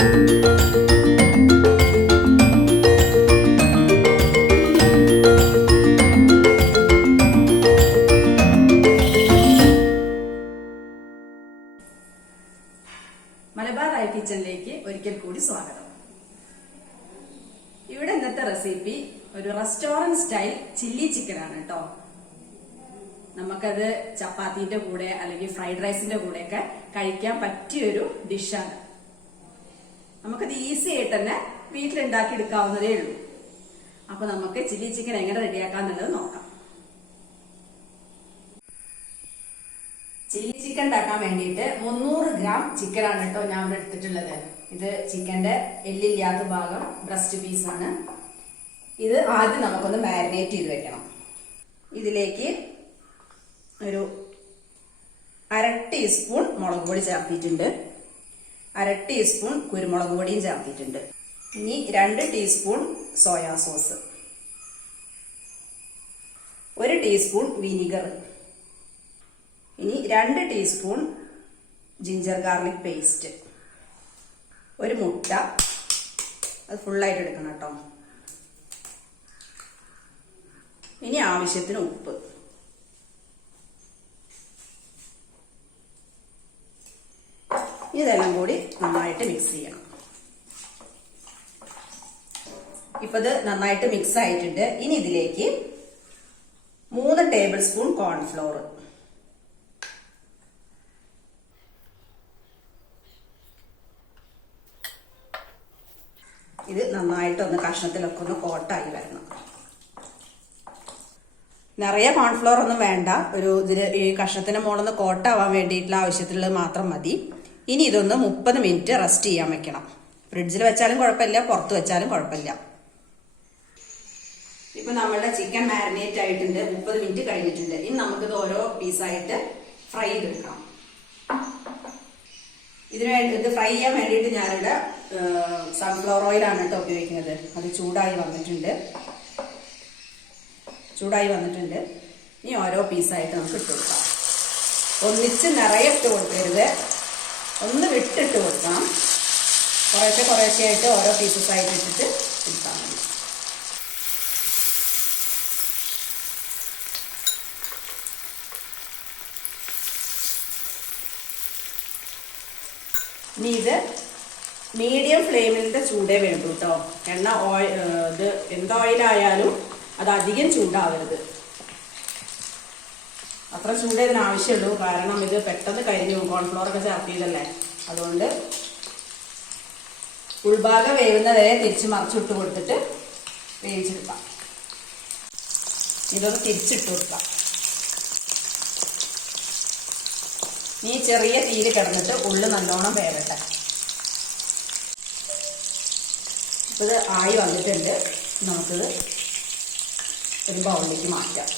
മലബാർ കിച്ചണിലേക്ക് ഒരിക്കൽ കൂടി സ്വാഗതം. ഇവിടെ ഇന്നത്തെ റെസിപ്പി ഒരു റെസ്റ്റോറന്റ് സ്റ്റൈൽ ചില്ലി ചിക്കൻ ആണ് കേട്ടോ. നമുക്കത് ചപ്പാത്തിന്റെ കൂടെ അല്ലെങ്കിൽ ഫ്രൈഡ് റൈസിന്റെ കൂടെ ഒക്കെ കഴിക്കാൻ പറ്റിയൊരു ഡിഷാണ്. നമുക്കത് ഈസി ആയിട്ട് തന്നെ വീട്ടിലുണ്ടാക്കി എടുക്കാവുന്നതേ ഉള്ളൂ. അപ്പൊ നമുക്ക് ചില്ലി ചിക്കൻ എങ്ങനെ റെഡിയാക്കാന്നുള്ളത് നോക്കാം. ചില്ലി ചിക്കൻ ഉണ്ടാക്കാൻ വേണ്ടിയിട്ട് 300 ഗ്രാം ചിക്കനാണ് കേട്ടോ ഞാൻ ഇവിടെ എടുത്തിട്ടുള്ളത്. ഇത് ചിക്കന്റെ എല്ലില്ലാത്ത ഭാഗം ബ്രസ്റ്റ് പീസാണ്. ഇത് ആദ്യം നമുക്കൊന്ന് മാരിനേറ്റ് ചെയ്ത് വെക്കണം. ഇതിലേക്ക് ഒരു 1/2 ടീസ്പൂൺ മുളക് പൊടി ചേർത്തിട്ടുണ്ട്, 1/2 ടീസ്പൂൺ കുരുമുളക് പൊടിയും ചേർത്തിട്ടുണ്ട്. ഇനി 2 teaspoon soya sauce, 1 teaspoon vinegar, ഇനി 2 ടീസ്പൂൺ ജിഞ്ചർ ഗാർലിക് പേസ്റ്റ്, 1 മുട്ട, അത് ഫുള്ളായിട്ട് എടുക്കണം കേട്ടോ. ഇനി ആവശ്യത്തിന് ഉപ്പ്. ഇതെല്ലാം കൂടി നന്നായിട്ട് മിക്സ് ചെയ്യണം. ഇപ്പൊ ഇത് നന്നായിട്ട് മിക്സ് ആയിട്ടുണ്ട്. ഇനി ഇതിലേക്ക് 3 ടേബിൾ സ്പൂൺ കോൺഫ്ലോർ, ഇത് നന്നായിട്ടൊന്ന് കഷ്ണത്തിലൊക്കെ ഒന്ന് കോട്ടായി വരണം. നിറയെ കോൺഫ്ലോർ ഒന്നും വേണ്ട, ഈ കഷ്ണത്തിന്റെ മുകളിൽ കോട്ടാവാൻ വേണ്ടിയിട്ടുള്ള ആവശ്യത്തിലുള്ളത് മാത്രം മതി. ഇനി ഇതൊന്ന് 30 മിനിറ്റ് റെസ്റ്റ് ചെയ്യാൻ വെക്കണം. ഫ്രിഡ്ജിൽ വെച്ചാലും കുഴപ്പമില്ല, പുറത്ത് വെച്ചാലും കുഴപ്പമില്ല. ഇപ്പൊ നമ്മളുടെ ചിക്കൻ മാരിനേറ്റ് ആയിട്ടുണ്ട്, 30 മിനിറ്റ് കഴിഞ്ഞിട്ടുണ്ട്. ഇനി നമുക്കിത് ഓരോ പീസായിട്ട് ഫ്രൈ ചെയ്തെടുക്കാം. ഇത് ഫ്രൈ ചെയ്യാൻ വേണ്ടിയിട്ട് ഞാനിവിടെ സൺഫ്ലവർ ഓയിലാണ് കേട്ടോ ഉപയോഗിക്കുന്നത്. അത് ചൂടായി വന്നിട്ടുണ്ട്. ഇനി ഓരോ പീസായിട്ട് നമുക്ക് ഇട്ട് കൊടുക്കാം. ഒന്നിച്ച് നിറയെ ഇട്ട് കൊടുക്കരുത്, ഒന്ന് വിട്ടിട്ട് കൊടുക്കണം. കുറേശ്ശെയായിട്ട് ഓരോ പീസസായിട്ട് ഇട്ടിട്ട് എടുത്താൽ മതി. ഇനി ഇത് മീഡിയം ഫ്ലെയിമിന്റെ ചൂടേ വേണ്ടൂ കേട്ടോ. എണ്ണ ഇത് എന്ത് ഓയിലായാലും അത് അധികം ചൂടാവരുത്. അത്ര ചൂടേ ഇതിന് ആവശ്യമുള്ളൂ, കാരണം ഇത് പെട്ടെന്ന് കരിഞ്ഞു പോകും, കോൺഫ്ലോറൊക്കെ ചേർത്തിയതല്ലേ. അതുകൊണ്ട് ഉൾഭാഗം വേവുന്നവരെ തിരിച്ച് മറിച്ചിട്ട് കൊടുത്തിട്ട് വേവിച്ചെടുക്കാം. ഇതൊന്ന് തിരിച്ചിട്ട് കൊടുക്കാം. ഈ ചെറിയ തീയിൽ കിടന്നിട്ട് ഉള്ളു നല്ലോണം വേവട്ടെ. ഇത് ആയി വന്നിട്ടുണ്ട്. നമുക്കിത് ഒരു ബൗളിലേക്ക് മാറ്റാം.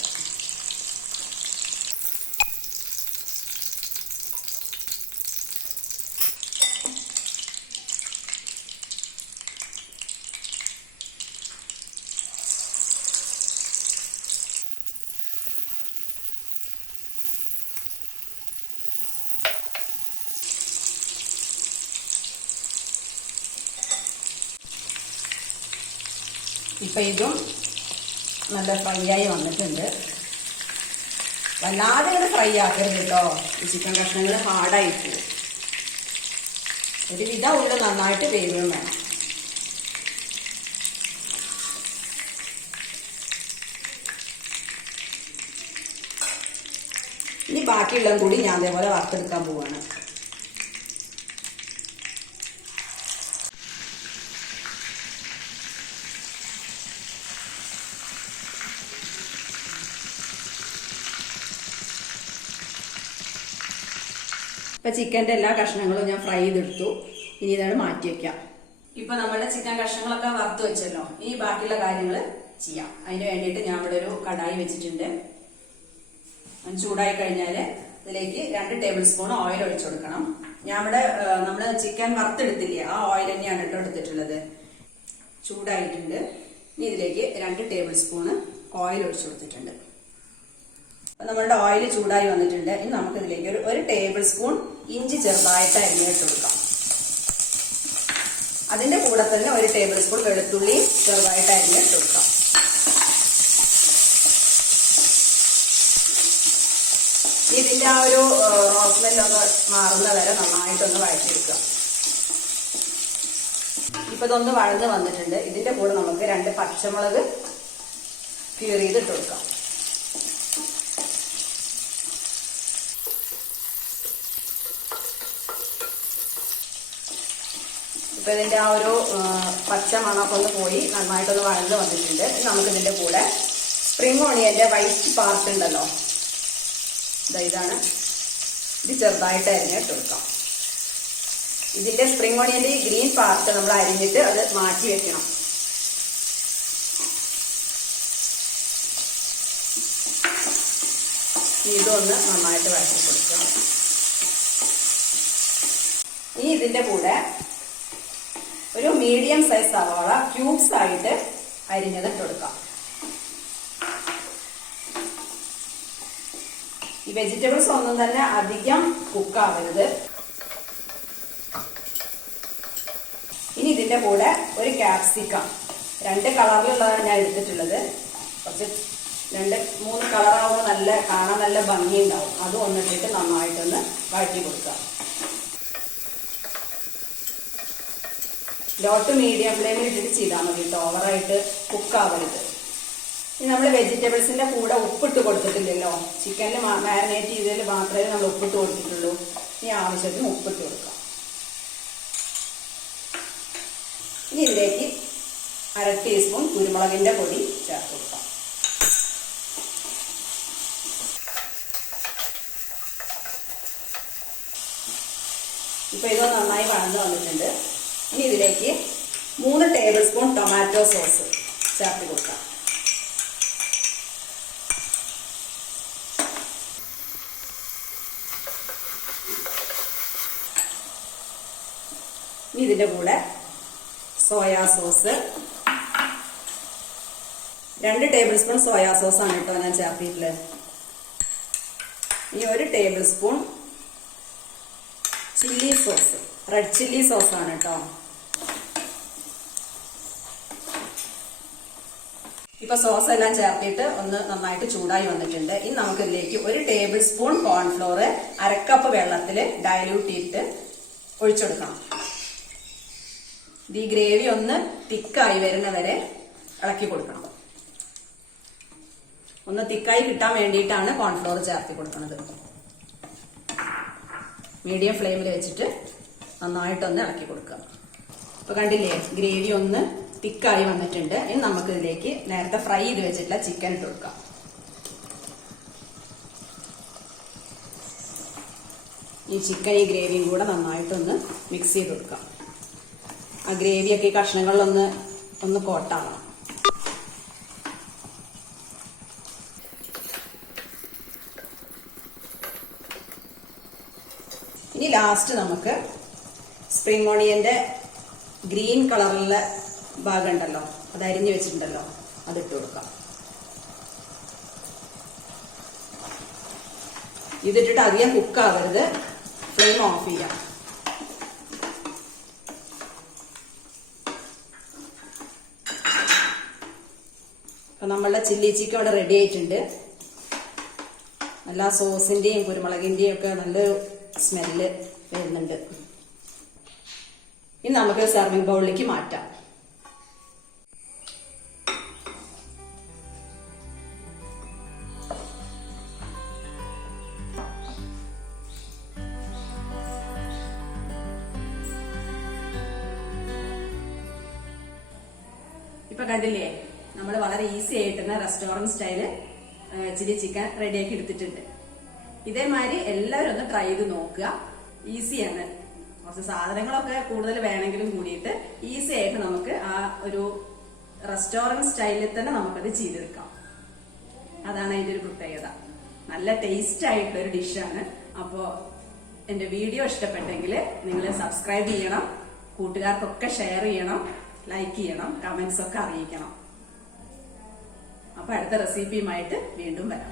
ഇപ്പൊ ഇതും നല്ല ഫ്രൈ ആയി വന്നിട്ടുണ്ട്. വല്ലാതെ ഇത് ഫ്രൈ ആക്കരുത് കേട്ടോ, ഈ ചിക്കൻ കഷ്ണങ്ങൾ ഹാർഡായി പോകും. ഒരു വിധം ഉള്ള നന്നായിട്ട് വേവും വേണം. ഇനി ബാക്കിയുള്ളതും കൂടി ഞാൻ അതേപോലെ വറുത്തെടുക്കാൻ പോവാണ്. ഇപ്പൊ ചിക്കന്റെ എല്ലാ കഷ്ണങ്ങളും ഞാൻ ഫ്രൈ ചെയ്തെടുത്തു. ഇനി ഇതാണ് മാറ്റി വെക്കാം. ഇപ്പൊ നമ്മളുടെ ചിക്കൻ കഷ്ണങ്ങളൊക്കെ വറുത്ത് വെച്ചല്ലോ, ഇനി ബാക്കിയുള്ള കാര്യങ്ങൾ ചെയ്യാം. അതിന് വേണ്ടിയിട്ട് ഞാൻ ഇവിടെ ഒരു കടായി വെച്ചിട്ടുണ്ട്. ചൂടായി കഴിഞ്ഞാല് ഇതിലേക്ക് 2 ടേബിൾ സ്പൂൺ ഓയിൽ ഒഴിച്ചു കൊടുക്കണം. ഞാൻ ഇവിടെ നമ്മള് ചിക്കൻ വറുത്തെടുത്തില്ലേ, ആ ഓയിൽ തന്നെയാണ് കേട്ടോ എടുത്തിട്ടുള്ളത്. ചൂടായിട്ടുണ്ട്. ഇനി ഇതിലേക്ക് 2 ടേബിൾ സ്പൂണ് ഓയിൽ ഒഴിച്ചു കൊടുത്തിട്ടുണ്ട്. നമ്മളുടെ ഓയിൽ ചൂടായി വന്നിട്ടുണ്ട്. ഇനി നമുക്ക് ഇതിലേക്ക് ഒരു ടേബിൾ സ്പൂൺ ഇഞ്ചി ചെറുതായിട്ട് അരിഞ്ഞിട്ട് കൊടുക്കാം. അതിന്റെ കൂടെ തന്നെ 1 ടേബിൾ സ്പൂൺ വെളുത്തുള്ളി ചെറുതായിട്ട് അരിഞ്ഞിട്ട് കൊടുക്കാം. ഇതിന്റെ ആ ഒരു റോസ് സ്മെല്ലൊക്കെ മാറുന്ന വരെ നന്നായിട്ടൊന്ന് വഴറ്റിയെടുക്കുക. ഇപ്പൊ ഇതൊന്ന് വഴന്ന് വന്നിട്ടുണ്ട്. ഇതിന്റെ കൂടെ നമുക്ക് 2 പച്ചമുളക് കീറിയിട്ട് കൊടുക്കാം. ഇപ്പൊ ഇതിന്റെ ആ ഒരു പച്ച മണമൊക്കെ ഒന്ന് പോയി നന്നായിട്ടൊന്ന് വഴന്ന് വന്നിട്ടുണ്ട്. നമുക്ക് ഇതിന്റെ കൂടെ സ്പ്രിംഗ് ഓണിയന്റെ വൈറ്റ് പാർട്ട് ഉണ്ടല്ലോ, ഇതാണ്. ഇത് ചെറുതായിട്ട് അരിഞ്ഞിട്ട് കൊടുക്കാം. ഇതിന്റെ സ്പ്രിംഗ് ഓണിയന്റെ ഈ ഗ്രീൻ പാർട്ട് നമ്മൾ അരിഞ്ഞിട്ട് അത് മാറ്റി വെക്കണം. ഇതൊന്ന് നന്നായിട്ട് വഴറ്റി കൊടുക്കാം. ഇനി ഇതിന്റെ കൂടെ ഒരു മീഡിയം സൈസ് സവാള ക്യൂബ്സ് ആയിട്ട് അരിഞ്ഞത് കൊടുക്കാം. ഈ വെജിറ്റബിൾസ് ഒന്നും തന്നെ അധികം കുക്കാവരുത്. ഇനി ഇതിന്റെ കൂടെ ഒരു ക്യാപ്സിക്കം 2 കളറിലുള്ളതാണ് ഞാൻ എടുത്തിട്ടുള്ളത്. കുറച്ച് 2-3 കളറാവുമ്പോൾ കാണാൻ നല്ല ഭംഗിയുണ്ടാവും. അത് ഒന്നിട്ടിട്ട് നന്നായിട്ടൊന്ന് വഴറ്റി കൊടുക്കുക. ലോ ടു മീഡിയം ഫ്ലെയിമിൽ ഇട്ടിട്ട് ചെയ്താൽ മതി കേട്ടോ, ഓവറായിട്ട് കുക്കാവരുത്. ഇനി നമ്മൾ വെജിറ്റബിൾസിന്റെ കൂടെ ഉപ്പിട്ട് കൊടുത്തിട്ടില്ലല്ലോ, ചിക്കനിൽ മാരിനേറ്റ് ചെയ്തതിൽ മാത്രമേ നമ്മൾ ഉപ്പിട്ട് കൊടുത്തിട്ടുള്ളൂ. ഇനി ആവശ്യത്തിന് ഉപ്പിട്ട് കൊടുക്കാം. ഇനി ഇതിലേക്ക് 1/2 ടീസ്പൂൺ കുരുമുളകിന്റെ പൊടി ചേർത്ത് കൊടുക്കാം. ഇപ്പൊ ഇത് നന്നായി വഴന്ന് വന്നിട്ടുണ്ട്. ഇനി ഇതിലേക്ക് 3 ടേബിൾ സ്പൂൺ ടൊമാറ്റോ സോസ് ചേർത്ത് കൊടുക്കാം. ഇനി ഇതിന്റെ കൂടെ soya sauce 2 table spoon soya sauce ആണ് കേട്ടോ ഞാൻ ചേർത്തിട്ടുള്ളത്. ഇനി 1 table spoon chilli sauce, red chilli sauce ആണ് കേട്ടോ. ഇപ്പൊ സോസ് എല്ലാം ചേർത്തിട്ട് ഒന്ന് നന്നായിട്ട് ചൂടായി വന്നിട്ടുണ്ട്. ഇനി നമുക്ക് ഇതിലേക്ക് 1 ടേബിൾ സ്പൂൺ കോൺഫ്ലോർ 1/2 കപ്പ് വെള്ളത്തിൽ ഡയലൂട്ട് ചെയ്തിട്ട് ഒഴിച്ചെടുക്കണം. ഈ ഗ്രേവി ഒന്ന് തിക്കായി വരുന്നവരെ ഇളക്കി കൊടുക്കണം. ഒന്ന് തിക്കായി കിട്ടാൻ വേണ്ടിയിട്ടാണ് കോൺഫ്ലോർ ചേർത്തി കൊടുക്കുന്നത്. മീഡിയം ഫ്ലെയിമിൽ വെച്ചിട്ട് നന്നായിട്ടൊന്ന് ഇളക്കി കൊടുക്കുക. ഇപ്പൊ കണ്ടില്ലേ, ഗ്രേവി ഒന്ന് തിക്കായി വന്നിട്ടുണ്ട്. ഇനി നമുക്ക് ഇതിലേക്ക് നേരത്തെ ഫ്രൈ ചെയ്ത് വെച്ചിട്ടുള്ള ചിക്കൻ ഇട്ട് കൊടുക്കാം. ഈ ചിക്കൻ ഈ ഗ്രേവിയും കൂടെ നന്നായിട്ടൊന്ന് മിക്സ് ചെയ്ത് കൊടുക്കാം. ആ ഗ്രേവിയൊക്കെ ഈ കഷ്ണങ്ങളിലൊന്ന് കോട്ടാവണം. ഇനി ലാസ്റ്റ് നമുക്ക് സ്പ്രിംഗ് ഓണിയന്റെ ഗ്രീൻ കളറിലുള്ള ഭാഗം ഉണ്ടല്ലോ, അത് അരിഞ്ഞു വെച്ചിട്ടുണ്ടല്ലോ, അതിട്ട് കൊടുക്കാം. ഇതിട്ടിട്ട് അധികം കുക്കാവരുത്, ഫ്ലെയിം ഓഫ് ചെയ്യാം. അപ്പൊ നമ്മളുടെ ചില്ലി ചിക്കൻ ഇവിടെ റെഡി ആയിട്ടുണ്ട്. നല്ല സോസിന്റെയും കുരുമുളകിന്റെയും ഒക്കെ നല്ലൊരു സ്മെല്ല് വരുന്നുണ്ട്. ഇനി നമുക്ക് സെർവിംഗ് ബൗളിലേക്ക് മാറ്റാം. ഇപ്പൊ കണ്ടില്ലേ, നമ്മൾ വളരെ ഈസി ആയിട്ട് റെസ്റ്റോറന്റ് സ്റ്റൈല് ചില്ലി ചിക്കൻ റെഡിയാക്കി എടുത്തിട്ടുണ്ട്. ഇതേമാതിരി എല്ലാവരും ഒന്ന് ട്രൈ ചെയ്ത് നോക്കുക. ഈസിയാണ്. കുറച്ച് സാധനങ്ങളൊക്കെ കൂടുതൽ വേണമെങ്കിലും കൂടിയിട്ട് ഈസി ആയിട്ട് നമുക്ക് ആ ഒരു റെസ്റ്റോറന്റ് സ്റ്റൈലിൽ തന്നെ നമുക്കത് ചെയ്തെടുക്കാം. അതാണ് അതിന്റെ ഒരു പ്രത്യേകത. നല്ല ടേസ്റ്റ് ആയിട്ടുള്ള ഒരു ഡിഷാണ്. അപ്പോൾ എന്റെ വീഡിയോ ഇഷ്ടപ്പെട്ടെങ്കിൽ നിങ്ങൾ സബ്സ്ക്രൈബ് ചെയ്യണം, കൂട്ടുകാർക്കൊക്കെ ഷെയർ ചെയ്യണം, ലൈക്ക് ചെയ്യണം, കമന്റ്സ് ഒക്കെ അറിയിക്കണം. അപ്പൊ അടുത്ത റെസിപ്പിയുമായിട്ട് വീണ്ടും വരാം.